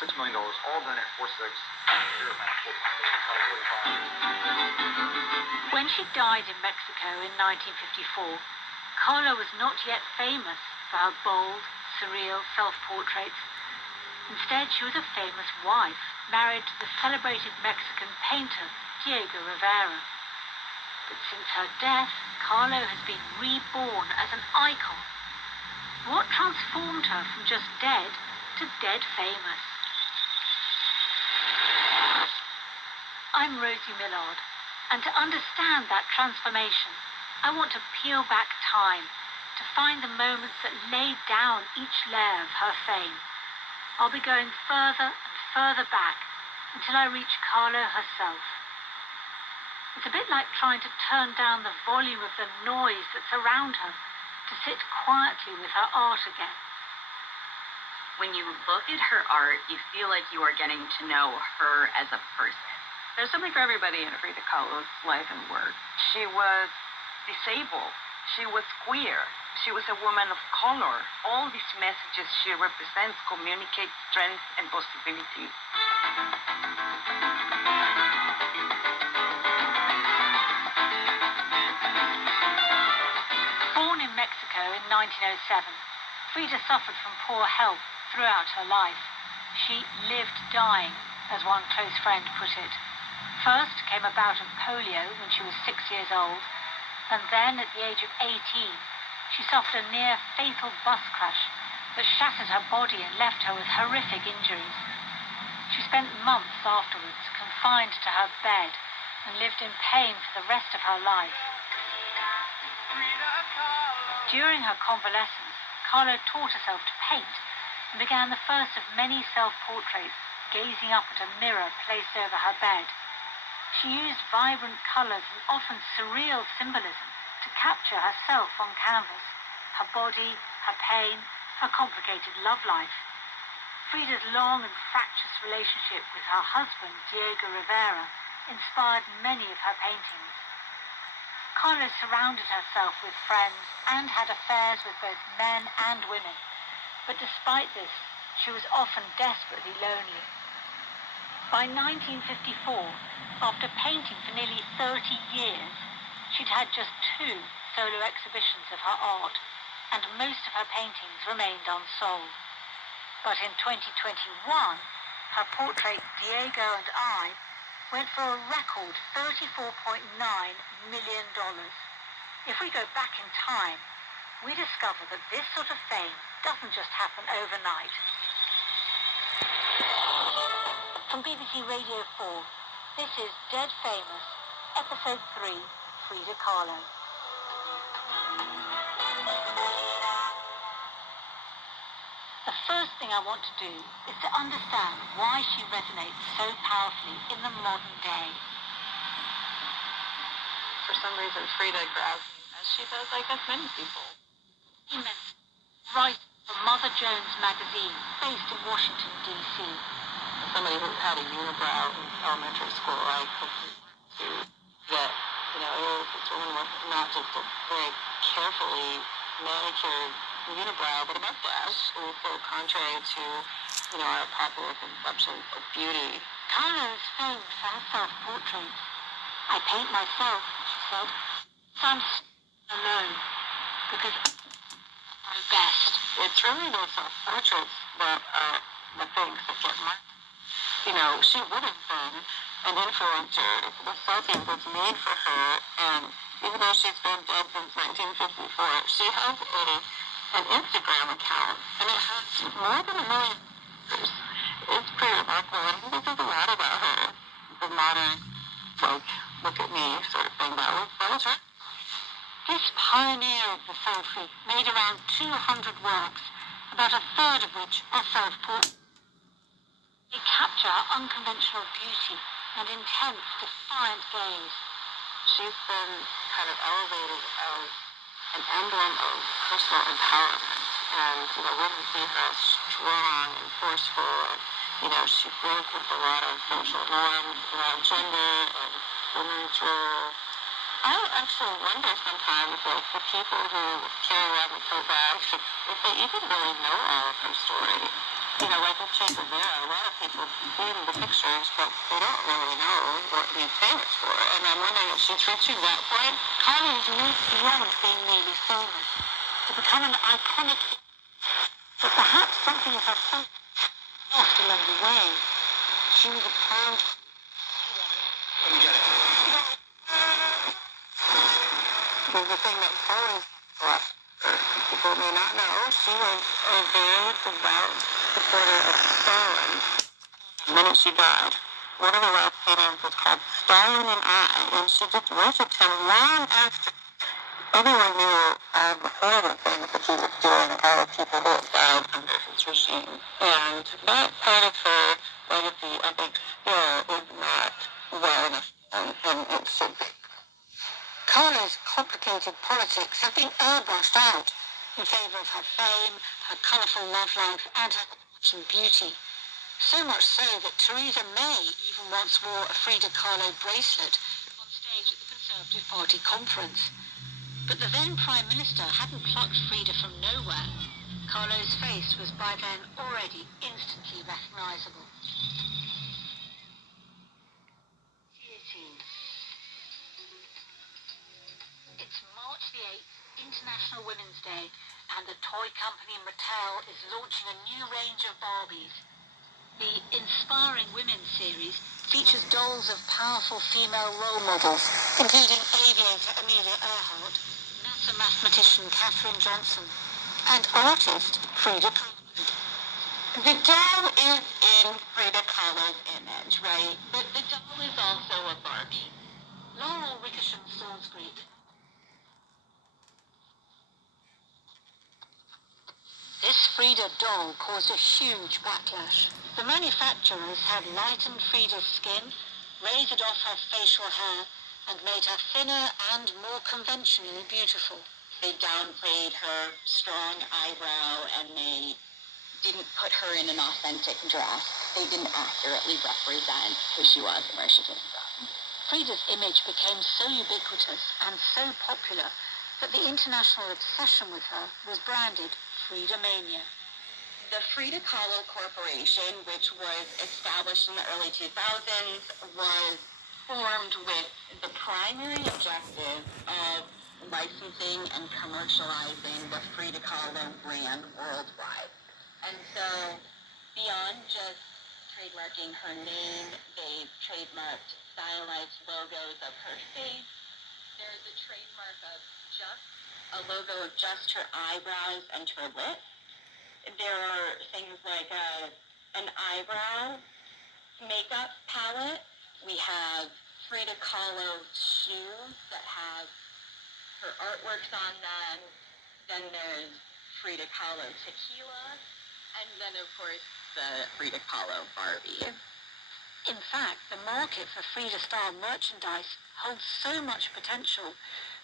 $6 million, all done at 4.6. Here at 4.5. When she died in Mexico in 1954, Kahlo was not yet famous for her bold, surreal self-portraits. Instead, she was a famous wife, married to the celebrated Mexican painter Diego Rivera. But since her death, Kahlo has been reborn as an icon. What transformed her from just dead to dead famous? I'm Rosie Millard, and to understand that transformation, I want to peel back time to find the moments that laid down each layer of her fame. I'll be going further and further back until I reach Kahlo herself. It's a bit like trying to turn down the volume of the noise that's around her to sit quietly with her art again. When you look at her art, you feel like you are getting to know her as a person. There's something for everybody in Frida Kahlo's life and work. She was disabled. She was queer. She was a woman of color. All these messages she represents communicate strength and possibility. Born in Mexico in 1907, Frida suffered from poor health throughout her life. She lived dying, as one close friend put it. First came a bout of polio when she was 6 years old, and then at the age of 18, she suffered a near-fatal bus crash that shattered her body and left her with horrific injuries. She spent months afterwards confined to her bed and lived in pain for the rest of her life. During her convalescence, Kahlo taught herself to paint and began the first of many self-portraits, gazing up at a mirror placed over her bed. She used vibrant colours and often surreal symbolism to capture herself on canvas, her body, her pain, her complicated love life. Frida's long and fractious relationship with her husband, Diego Rivera, inspired many of her paintings. Kahlo surrounded herself with friends and had affairs with both men and women, but despite this, she was often desperately lonely. By 1954, after painting for nearly 30 years, she'd had just 2 solo exhibitions of her art, and most of her paintings remained unsold. But in 2021, her portrait Diego and I went for a record $34.9 million. If we go back in time, we discover that this sort of fame doesn't just happen overnight. From BBC Radio 4, this is Dead Famous, Episode 3, Frida Kahlo. The first thing I want to do is to understand why she resonates so powerfully in the modern day. For some reason, Frida grabs me, as she does, I guess, many people. Writer for Mother Jones magazine, based in Washington, D.C. As somebody who had a unibrow in elementary school, I completely see that, this woman was not just a very carefully manicured unibrow, but a mustache. It was so contrary to, our popular conceptions of beauty. Kahlo is famed for her self-portraits. I paint myself, she said. So I'm alone, because I'm my best. It's really those self-portraits that are the things that get my... she would have been an influencer. The selfie was made for her, and even though she's been dead since 1954, she has an Instagram account, and it has more than 1 million followers. It's pretty remarkable, and I think this is a lot about her. The modern, look at me sort of thing. That was her. This pioneer of the selfie made around 200 works, about a third of which are self-portraits. They capture her unconventional beauty and intense, defiant gaze. She's been kind of elevated as an emblem of personal empowerment. And, women see her as strong and forceful. And, she broke with a lot of social norms around gender and women's role. I actually wonder sometimes, the people who carry around the tote bag, if they even really know all of her story. Like with Che Guevara, a lot of people see the pictures, but they don't really know what he's famous for. And I'm wondering if she treats you that way. Collins moved beyond being merely famous to become an iconic, but perhaps something of herself lost along the way. She was a proud. Let me get it. There's the thing that always brought people may not know, she was a very devout supporter of Stalin. The minute she died, one of the last paintings was called Stalin and I, and she just worshipped him long after everyone knew all the horrible things that he was doing, all the people who had died under his regime. And that part of her legacy, I think, still is not well enough known, and it should be. Kahlo's complicated politics have been airbrushed out in favour of her fame, her colourful love life, and her Christian beauty. So much so that Theresa May even once wore a Frida Kahlo bracelet on stage at the Conservative Party conference. But the then Prime Minister hadn't plucked Frida from nowhere. Kahlo's face was by then already instantly recognisable. Guillotine. It's March the 8th, International Women's Day, and the toy company Mattel is launching a new range of Barbies. The Inspiring Women series features dolls of powerful female role models, including aviator Amelia Earhart, NASA mathematician Katherine Johnson, and artist Frida Kahlo. The doll is in Frida Kahlo's image, right? But the doll is also a Barbie. Laurel Wickersham Salisbury. This Frida doll caused a huge backlash. The manufacturers had lightened Frida's skin, razored off her facial hair, and made her thinner and more conventionally beautiful. They downplayed her strong eyebrow, and they didn't put her in an authentic dress. They didn't accurately represent who she was and where she came from. Frida's image became so ubiquitous and so popular that the international obsession with her was branded Frida Mania. The Frida Kahlo Corporation, which was established in the early 2000s, was formed with the primary objective of licensing and commercializing the Frida Kahlo brand worldwide. And so, beyond just trademarking her name, they've trademarked stylized logos of her face. There's a trademark of a logo of just her eyebrows and her lips. There are things like an eyebrow makeup palette. We have Frida Kahlo shoes that have her artworks on them. Then there's Frida Kahlo tequila. And then, of course, the Frida Kahlo Barbie. In fact, the market for Frida-style merchandise holds so much potential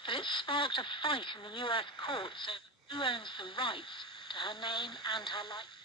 that it sparked a fight in the US courts over who owns the rights to her name and her likeness.